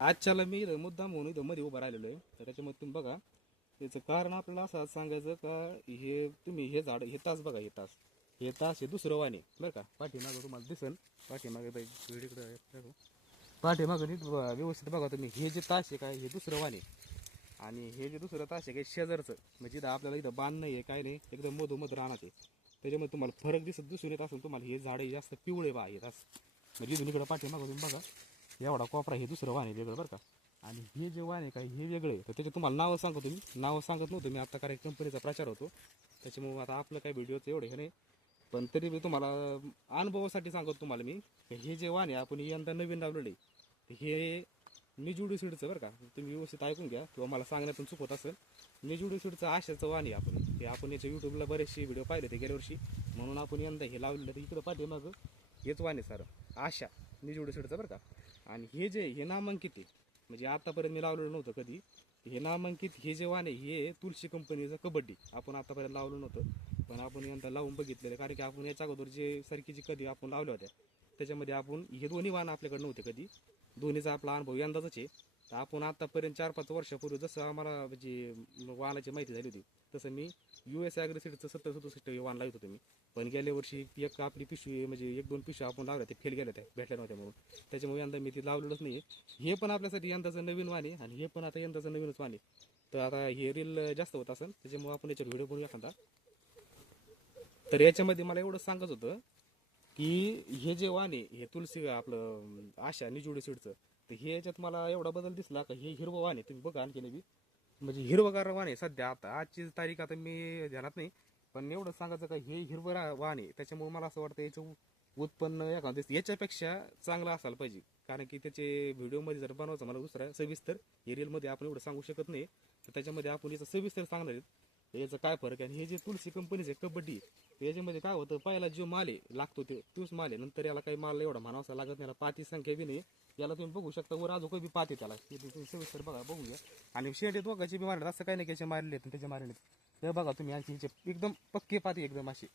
आजच्याला मी इथं मुद्दाम म्हणून इथं मध्ये उभं राहिलेलो आहे. तर त्याच्यामध्ये तुम्ही बघा, त्याचं कारण आपल्याला असं आज सांगायचं का हे तुम्ही हे झाड हे तास बघा, हे तास हे दुसरं वाणे बरं का. पाठीमागं तुम्हाला दिसन, पाठीमागे पाठीमागं नीट व्यवस्थित बघा तुम्ही. हे जे तास आहे काय, हे दुसरं वाणे. आणि हे जे दुसरं तास आहे काय शेजारचं, म्हणजे इथं आपल्याला इथं बांध नाही आहे काय नाही, एकदम मधोमध राहणार आहे. त्याच्यामध्ये तुम्हाला फरक दिसून येत असेल तुम्हाला. हे झाडे जास्त पिवळे बा हे तास, म्हणजे इथून इकडं पाठीमागं तुम्ही बघा, एवढा कोपरा हे दुसरं वाण आहे वेगळं बरं का. आणि हे जे वाण आहे काय हे वेगळं आहे. तर त्याचे तुम्हाला नावं सांगतो, तुम्ही नावं सांगत नव्हतं मी आता, कारण कंपनीचा प्रचार होतो त्याच्यामुळे आता आपलं काही व्हिडिओचं एवढं हे नाही. पण तरी मी तुम्हाला अनुभवासाठी सांगतो तुम्हाला मी. हे जे वाण आहे आपण यंदा नवीन लावलेलं आहे, हे निजुडी सीडचं बरं का. तुम्ही व्यवस्थित ऐकून घ्या किंवा मला सांगण्यातून चुकत असेल. निजुडी सीडचं आशाचं वाण आहे आपण. हे आपण याच्या यूट्यूबला बरेचसे व्हिडिओ पाहिले ते गेल्या वर्षी, म्हणून आपण यंदा हे लावलेलं. तर इकडं पाठीमागं हेच वाण आहे सारं आशा निजुडी सीडचं बरं का. आणि हे जे हे नामांकित आहे, म्हणजे आतापर्यंत मी लावलेलं नव्हतं कधी. हे नामांकित हे जे वाण आहे हे तुळशी कंपनीचं कबड्डी आपण आतापर्यंत लावलं नव्हतं, पण आपण यंदा लावून बघितलेलं. कारण की आपण याच्या अगोदर जे सरकीची कधी आपण लावल्या होत्या त्याच्यामध्ये आपण हे दोन्ही वाण आपल्याकडे नव्हते कधी. दोन्हीचा आपला अनुभव यंदाच आहे. तर आपण आतापर्यंत 4-5 वर्षापूर्वी जसं आम्हाला म्हणजे वाहनाची माहिती झाली होती, तसं मी US ॲग्रेसिडचं 70-67 वाहन लावत होतो मी. पण गेल्या वर्षी एक आपली पिशवी म्हणजे 1-2 पिशव्या आपण लावल्या ते फेल गेल्या, त्या भेटल्या नव्हत्या म्हणून. त्याच्यामुळे यंदा मी ते लावलेलंच नाही. हे पण आपल्यासाठी यंदाचं नवीन वाण आहे आणि हे पण आता यंदाचं नवीनच वाण आहे. तर आता हे रील जास्त होत असेल त्याच्यामुळे आपण याच्यावर व्हिडिओ बनवू एखादा. तर याच्यामध्ये मला एवढं सांगायचं होतं की हे जे वाण आहे हे तुलसी आपलं आशा निजुडी सीडचं, तर हे याच्यात मला एवढा बदल दिसला का हे हिरवं वाण आहे. तुम्ही बघा आणखी बी म्हणजे हिरवगार वाण आहे सध्या. आता आजची तारीख आता मी ध्यानात नाही, पण एवढं सांगायचं का हे हिरवं वाण आहे. त्याच्यामुळे मला असं वाटतं याचं उत्पन्न एखादं याच्यापेक्षा चांगलं असायला पाहिजे. कारण की त्याचे व्हिडिओमध्ये जर बनवायचं मला दुसऱ्या सविस्तर, हे रीलमध्ये आपण एवढं सांगू शकत नाही. तर त्याच्यामध्ये आपण याचं सविस्तर सांगणार आहेत याचं काय फरक आहे. आणि हे जे तुलसी कंपनीचे कबड्डी याच्यामध्ये काय होतं, पहिला जो माल आहे लागतो तोच माल आहे. नंतर याला काही माल एवढा म्हणावसा लागत नाही, याला पाती संख्या बी नाही. याला तुम्ही बघू शकता वर अजून काही बी पाती त्याला तुम्ही सविस्तर बघा, बघू घ्या. आणि शेड दोघांची बी मारले असं काही नाही की याचे मारले त्याचे मारले. ते बघा तुम्ही आणखी एकदम पक्के पाती, एकदम अशी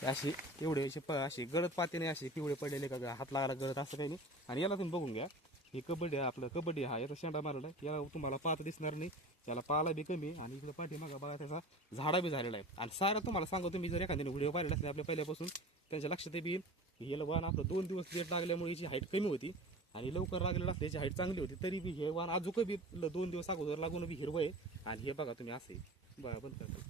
अशी एवढे अशी गळत पाती नाही, अशी पिवळे पडलेले का हात लागला गळत असं काही नाही. आणि याला तुम्ही बघून घ्या, हे कबड्डी आपलं कबड्डी हा याचा शेंडा मारला आहे. याला तुम्हाला पात दिसणार नाही, त्याला पाला बी कमी. आणि इकडे पाठीमागा बघा त्याचा झाडा बी झालेला आहे. आणि सारा तुम्हाला सांगतो, तुम्ही जर एखाद्याने व्हिडिओ पाहिला असले आपल्या पहिल्यापासून त्यांच्या लक्षात बी येईल. हे वाण आपलं 2 दिवस लेट लागल्यामुळे याची हाईट कमी होती आणि लवकर लागलेलं असलं याची हाईट चांगली होती. तरी बी हे वाण अजून बी 2 दिवस अगोदर लागून बी हिरवं आहे. आणि हे बघा तुम्ही असं आहे बघा, बंद करतो.